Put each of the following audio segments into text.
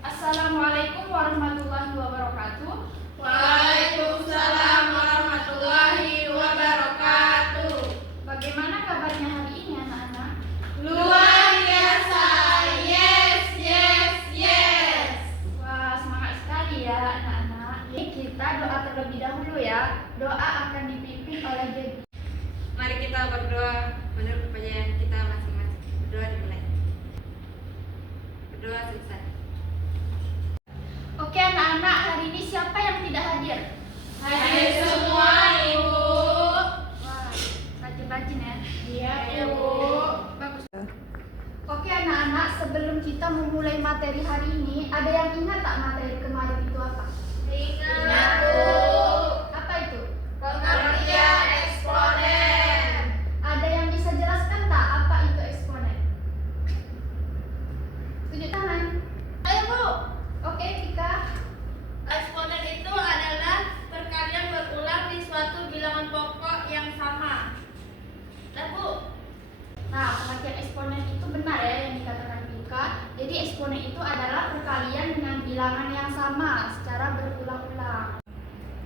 Assalamualaikum warahmatullahi wabarakatuh. Waalaikumsalam warahmatullahi wabarakatuh. Bagaimana kabarnya hari ini anak-anak? Luar biasa. Yes, yes, yes. Wah, semangat sekali ya anak-anak. Ini kita doa terlebih dahulu ya. Doa akan dipimpin oleh Debbie. Mari kita berdoa menurut kepercayaan kita masing-masing. Berdoa dimulai. Berdoa selesai. Oke anak-anak, hari ini siapa yang tidak hadir? Hadir semua, Ibu. Wah, rajin-rajin ya. Iya, Ibu. Bagus. Oke anak-anak, sebelum kita memulai materi hari ini, ada yang ingat tak materi kemarin itu apa? Ingat, Bu. Apa itu? Pengertian eksponen. Ada yang bisa jelaskan tak apa itu eksponen? Tunjuk tangan. Ayo, Bu. Oke, Tika. Eksponen itu adalah perkalian berulang di suatu bilangan pokok yang sama. Dan, Bu. Nah, pengertian eksponen itu benar ya yang dikatakan Tika. Jadi eksponen itu adalah perkalian dengan bilangan yang sama secara berulang-ulang.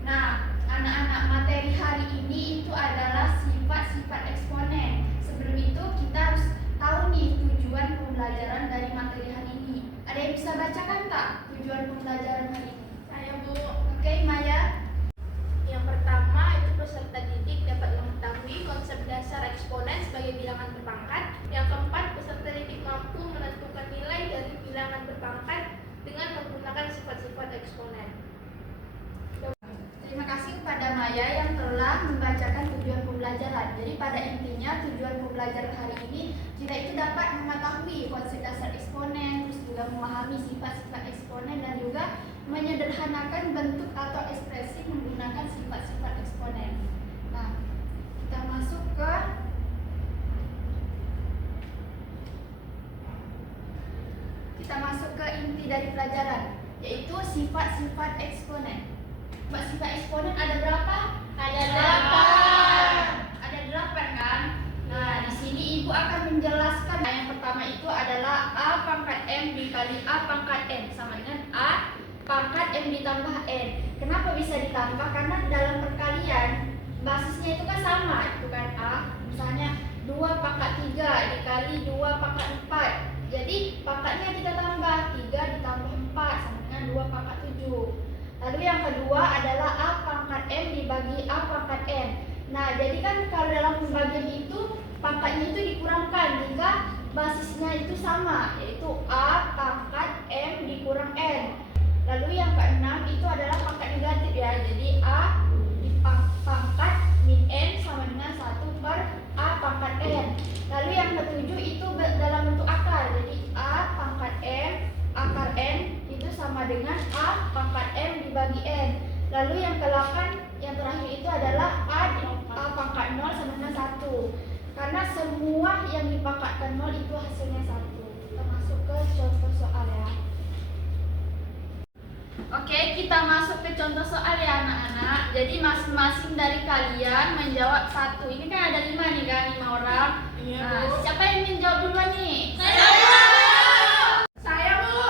Nah, anak-anak, materi hari ini itu adalah sifat-sifat eksponen. Sebelum itu kita harus tahu nih tujuan pembelajaran dari materi hari ini. Ada yang bisa bacakan tak tujuan pembelajaran hari ini? Ayo, Bu. Oke, Maya. Yang pertama itu peserta didik dapat mengetahui konsep dasar eksponen sebagai bilangan berpangkat. Yang keempat, peserta didik mampu menentukan nilai dari bilangan berpangkat dengan menggunakan sifat-sifat eksponen. Terima kasih kepada Maya yang telah membacakan tujuan pembelajaran. Jadi pada intinya tujuan pembelajaran hari ini kita itu dapat mengetahui konsep dasar eksponen, terus juga memahami sifat-sifat eksponen dan juga menyederhanakan bentuk atau ekspresi menggunakan sifat-sifat eksponen. Nah, kita masuk ke inti dari pelajaran, yaitu sifat-sifat eksponen. Sifat eksponen ada berapa? Ada 8. Ada 8 kan? Nah, di sini Ibu akan menjelaskan. Nah, yang pertama itu adalah A pangkat M dikali A pangkat N sama dengan A pangkat M ditambah N. Kenapa bisa ditambah? Karena dalam perkalian basisnya itu kan sama, itu kan A. Misalnya 2 pangkat 3 dikali 2 pangkat 4. Jadi pangkatnya kita tambah 3 ditambah 4 sama dengan 2 pangkat 7. Lalu yang kedua adalah A pangkat M dibagi A pangkat N. Nah, jadi kan kalau dalam pembagian itu pangkatnya itu dikurangkan jika basisnya itu sama, yaitu A pangkat M dikurang N. Lalu yang keenam itu adalah pangkat negatif ya. Jadi A pangkat min N sama dengan 1 per A pangkat N. Lalu yang ketujuh itu dalam bentuk akar. Jadi A pangkat M akar N itu sama dengan A pangkat M dibagi N. Lalu yang ke-8 yang terakhir itu adalah A pangkat 0 sama dengan 1. Karena semua yang dipangkatkan 0 itu hasilnya 1. Kita masuk ke contoh soal ya. Oke, kita masuk ke contoh soal ya anak-anak. Jadi masing-masing dari kalian menjawab 1. Ini kan ada 5 nih kan, 5 orang. Iya, Nah, Bu. siapa yang menjawab duluan nih? Saya, Bu.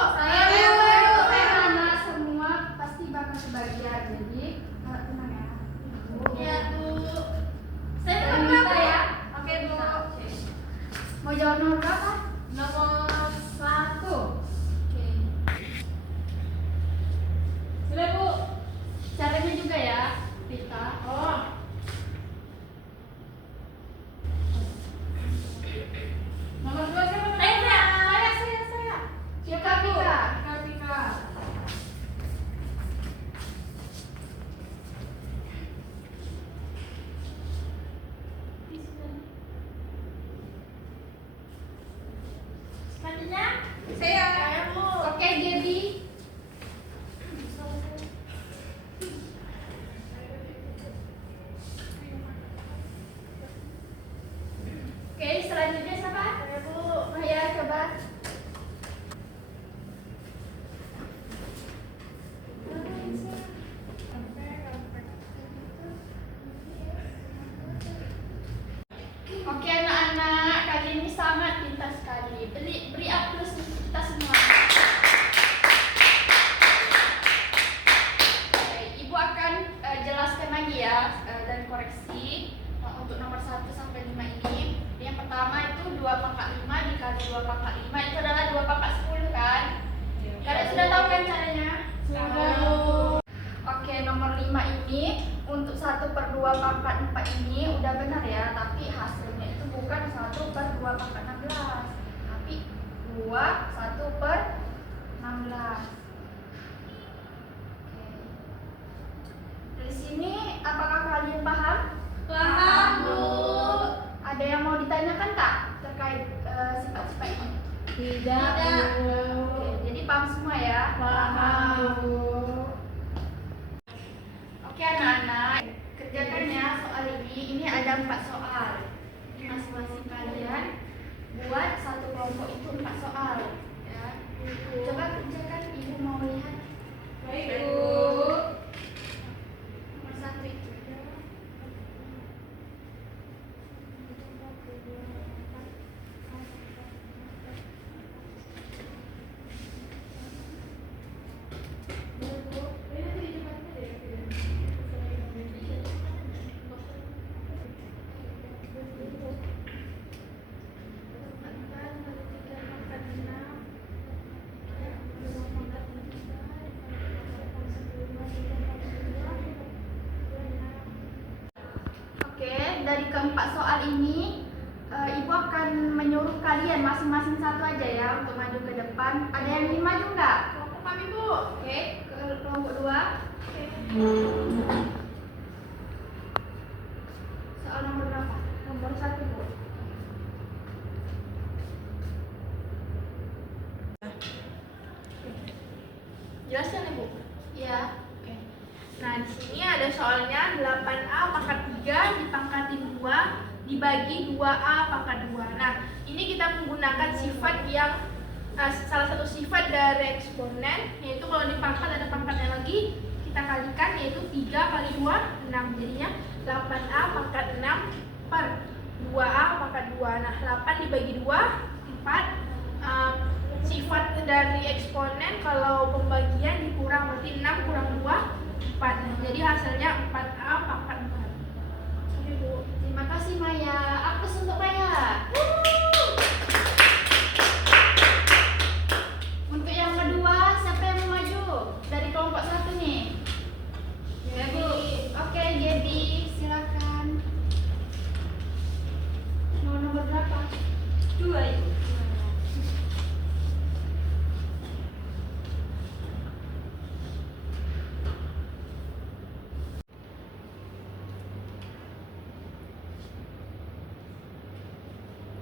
Karena semua pasti bakal kebagian. Jadi tenang ya. Iya, Bu. Saya Saya minta Bu. ya. Oke, Bu. Oke. Mau jawab nomor berapa? Nomor 1. Oke. sudah, Bu. Caranya juga ya, Rita. Oh. Nomor 2 siapa? Saya. Siapa Bu. Rita? Tika. Selanjutnya, Saya, Bu. oke Gaby. Oke, selanjutnya siapa? Saya, Bu. Oh ya, sabar. Oke anak-anak, kali ini sangat pintar sekali. Beri aplaus untuk kita semua. Oke, Ibu akan jelaskan lagi ya dan koreksi untuk nomor 1 sampai 5 ini. Yang pertama itu 2 pangkat 5 dikali 2 pangkat 5 itu adalah 2 pangkat 10 kan? Kalian sudah tahu kan caranya? Sudah. Oke, nomor 5 ini untuk 1/2 pangkat 4 ini udah benar ya, tapi hasilnya itu bukan 1/2 pangkat 16, tapi 1/16. Oke. Dari sini apakah kalian paham? Paham, Bu. Ada yang mau ditanyakan tak terkait sifat-sifat ini? Tidak. Oke, jadi paham semua ya? Paham, Bu. Oke anak-anak, kerjakan ya soal ini. Ini ada 4 soal. Masing-masing kalian buat satu kelompok itu 4 soal. Ya. Coba kerjakan, Ibu mau lihat. Baik, Bu. Nomor 1 itu. Oke, dari keempat soal ini Ibu akan menyuruh kalian masing-masing satu aja ya untuk maju ke depan. Ada yang ingin maju nggak? Kelompok kami, Bu. Oke, ke kelompok 2. Soal nomor berapa? Nomor 1, Bu. Jelaskan ya, Bu. Iya. Oke. Nah, di sini ada soalnya 8A pangkat 3 dipangkatin 2 dibagi 2A pangkat 2. Nah, ini kita menggunakan sifat yang salah satu sifat dari eksponen, yaitu kalau dipangkat ada pangkatnya lagi, kita kalikan, yaitu 3 kali 2, 6. Jadinya 8A pangkat 6 per 2A pangkat 2. Nah, 8 dibagi 2, 4. Sifat dari eksponen kalau pembagian dikurang, berarti 6 kurang 2, 4. Nah, jadi hasilnya 4A pangkat 4. Oke, Bu. Terima kasih Maya. Aplaus untuk Maya. Untuk yang kedua, siapa yang mau maju? Dari kelompok 1 nih. Ya, Bu. Oke, Gaby, silakan. Nomor berapa? 2, Ibu.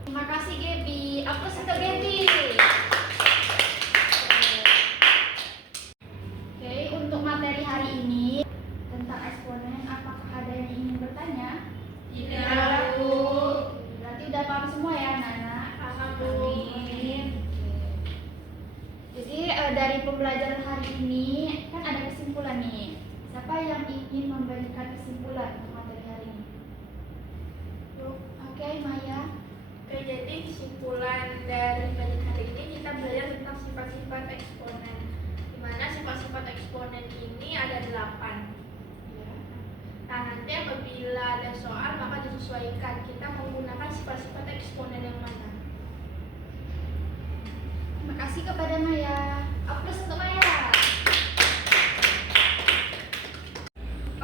Terima kasih Gaby. Aplaus untuk Gaby. Oke, untuk materi hari ini tentang eksponen, apakah ada yang ingin bertanya? Tidak, Bu. Berarti udah paham semua ya, Nana? Paham, Bu. Amin. Jadi dari pembelajaran hari ini kan ada kesimpulan nih. Siapa yang ingin memberikan kesimpulan untuk materi hari ini? Oke, Maya. Oke, jadi kesimpulan dari pelajaran hari ini kita belajar tentang sifat-sifat eksponen, di mana sifat-sifat eksponen ini ada 8. Ya. Nah, nanti apabila ada soal maka disesuaikan kita menggunakan sifat-sifat eksponen yang mana. Terima kasih kepada Maya. Aplaus untuk Maya.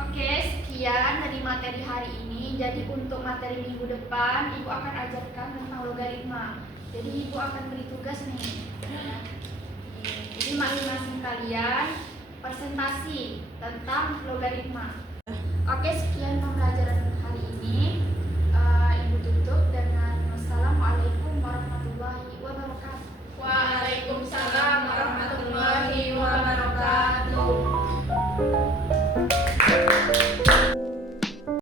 Oke, sekian dari materi hari ini. Jadi untuk materi minggu depan, Ibu akan ajarkan tentang logaritma. Jadi Ibu akan beri tugas nih. Jadi masing-masing kalian presentasi tentang logaritma. Oke, sekian pembelajaran